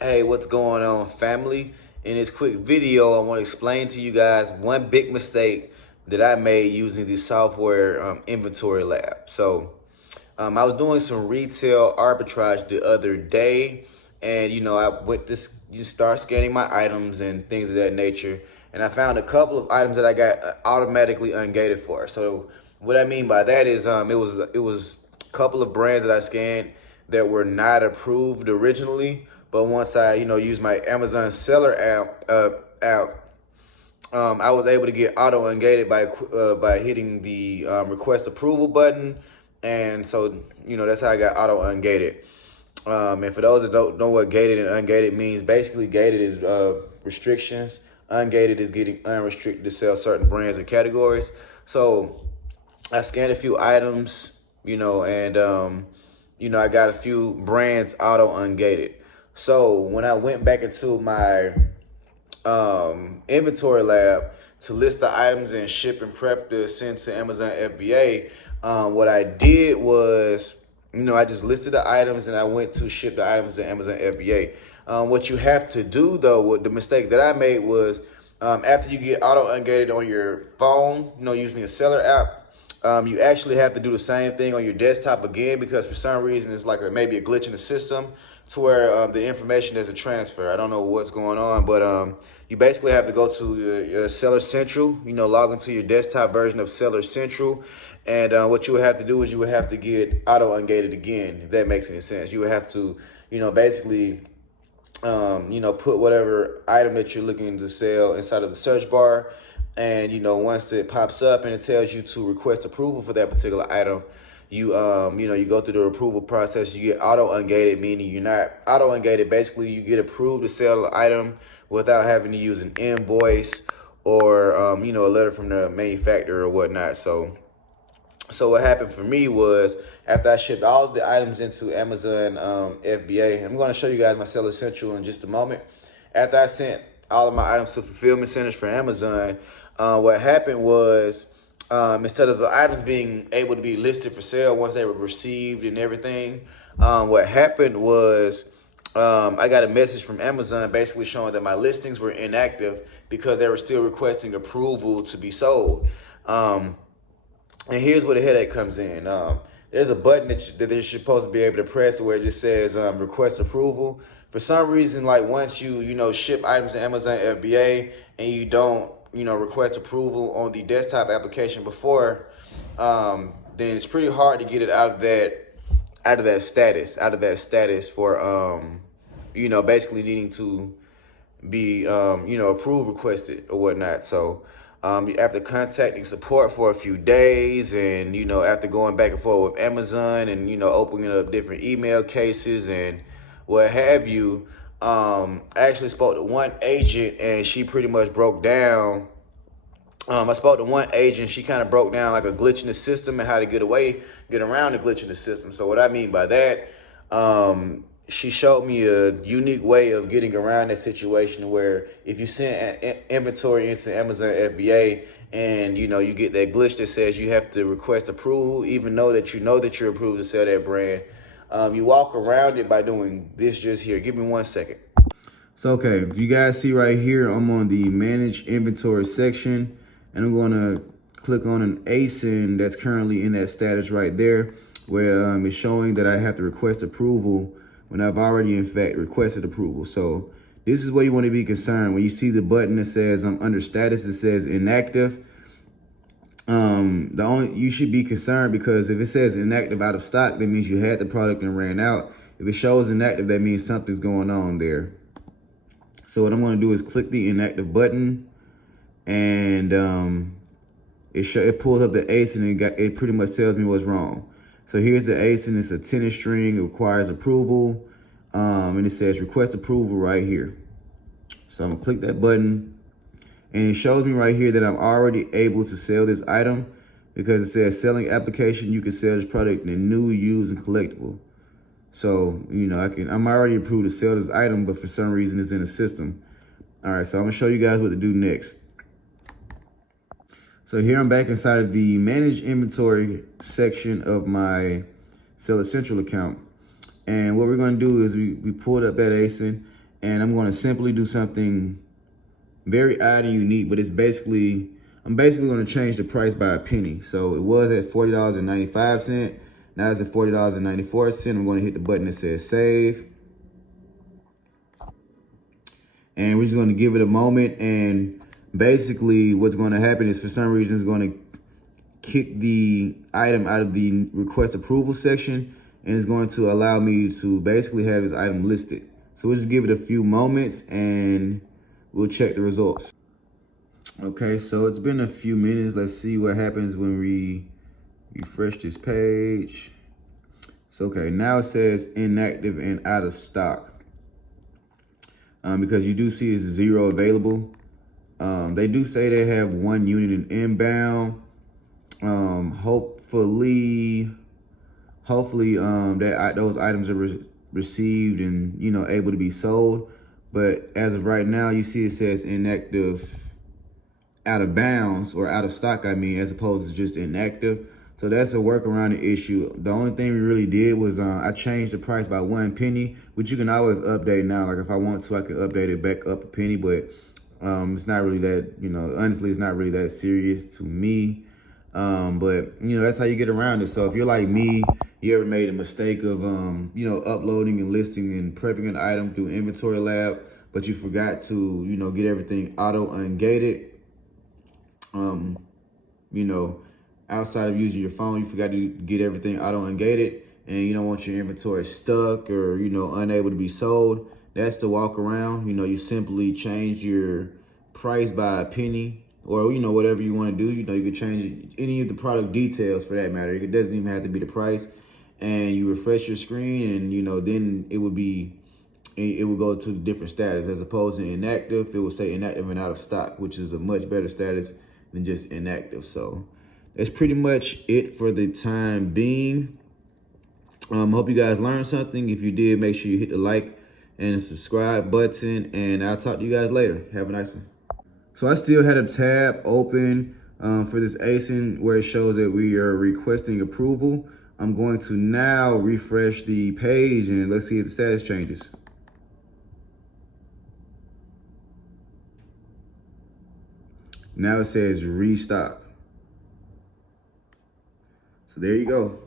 Hey, what's going on, family? In this quick video, I want to explain to you guys one big mistake that I made using the software inventory lab. I was doing some retail arbitrage the other day, and I went to you start scanning my items and things of that nature, and I found a couple of items that I got automatically ungated for. So what I mean by that is it was a couple of brands that I scanned that were not approved originally, but once I used my Amazon seller app, I was able to get auto ungated by hitting the request approval button, and so that's how I got auto ungated. And for those that don't know what gated and ungated means, basically gated is restrictions, ungated is getting unrestricted to sell certain brands or categories. So I scanned a few items, and I got a few brands auto ungated. So when I went back into my inventory lab to list the items and ship and prep to send to Amazon FBA, what I did was, I just listed the items and I went to ship the items to Amazon FBA. What you have to do though, what the mistake that I made was, after you get auto ungated on your phone, using a seller app, you actually have to do the same thing on your desktop again, because for some reason it's like maybe a glitch in the system to where the information doesn't transfer. I don't know what's going on, but you basically have to go to your Seller Central, log into your desktop version of Seller Central. And what you would have to do is you would have to get auto ungated again, if that makes any sense. You would have to, basically put whatever item that you're looking to sell inside of the search bar. And, once it pops up and it tells you to request approval for that particular item, you go through the approval process. You get auto ungated, meaning you're not auto ungated. Basically, you get approved to sell the item without having to use an invoice or, a letter from the manufacturer or whatnot. So what happened for me was, after I shipped all of the items into Amazon FBA, I'm going to show you guys my Seller Central in just a moment. After I sent all of my items to fulfillment centers for Amazon, what happened was, instead of the items being able to be listed for sale once they were received and everything, what happened was, I got a message from Amazon basically showing that my listings were inactive because they were still requesting approval to be sold. And here's where the headache comes in. There's a button that they're supposed to be able to press where it just says request approval. For some reason, like once you ship items to Amazon FBA and you don't request approval on the desktop application before, then it's pretty hard to get it out of that status for basically needing to be approve requested or whatnot. So after contacting support for a few days, and after going back and forth with Amazon and opening up different email cases and what have you, I actually spoke to one agent and she pretty much broke down. I spoke to one agent. She kind of broke down like a glitch in the system and how to get around the glitch in the system. So what I mean by that, she showed me a unique way of getting around that situation, where if you send an inventory into Amazon FBA and you get that glitch that says you have to request approval, even though that you're approved to sell that brand, you walk around it by doing this just here. Give me 1 second. So, okay, if you guys see right here, I'm on the manage inventory section, and I'm going to click on an ASIN that's currently in that status right there, where it's showing that I have to request approval when I've already, in fact, requested approval. So this is where you want to be concerned. When you see the button that says I'm under status, it says inactive. You should be concerned, because if it says inactive out of stock, that means you had the product and ran out. If it shows inactive, that means something's going on there. So what I'm going to do is click the inactive button, and it pulls up the ASIN, and it pretty much tells me what's wrong. So here's the ASIN. It's a tennis string. It requires approval, and it says request approval right here. So I'm gonna click that button, and it shows me right here that I'm already able to sell this item, because it says selling application. You can sell this product in a new, used, and collectible. So I'm already approved to sell this item, but for some reason it's in the system. All right, so I'm gonna show you guys what to do next. So here I'm back inside of the manage inventory section of my Seller Central account. And what we're going to do is we pulled up that ASIN, And I'm going to simply do something very odd and unique, but I'm basically going to change the price by a penny. So it was at $40.95. Now it's at $40.94. I'm going to hit the button that says save. And we're just going to give it a moment. And basically what's going to happen is, for some reason, it's going to kick the item out of the request approval section, and it's going to allow me to basically have this item listed. So we'll just give it a few moments and we'll check the results. Okay, so it's been a few minutes. Let's see what happens when we refresh this page. So, okay, now it says inactive and out of stock. Because you do see it's 0 available. They do say they have 1 unit in inbound. Hopefully that those items are received and, you know, able to be sold. But as of right now, you see it says inactive, out of bounds, or out of stock, I mean, as opposed to just inactive. So that's a workaround the issue. The only thing we really did was I changed the price by 1 penny, which you can always update now. Like if I want to, I can update it back up a penny, but it's not really that, you know, honestly, it's not really that serious to me. But you know, that's how you get around it. So if you're like me, you ever made a mistake of, you know, uploading and listing and prepping an item through Inventory Lab, but you forgot to, you know, get everything auto ungated, you know, outside of using your phone, you forgot to get everything auto ungated, and you don't want your inventory stuck or, you know, unable to be sold. That's the walk around. You know, you simply change your price by a penny, or, you know, whatever you want to do. You know, you can change any of the product details for that matter. It doesn't even have to be the price. And you refresh your screen, and, you know, then it would go to different status. As opposed to inactive, it will say inactive and out of stock, which is a much better status than just inactive. So that's pretty much it for the time being. Hope you guys learned something. If you did, make sure you hit the like and subscribe button, and I'll talk to you guys later. Have a nice one. So I still had a tab open for this ASIN where it shows that we are requesting approval. I'm going to now refresh the page and let's see if the status changes. Now it says restock. So there you go.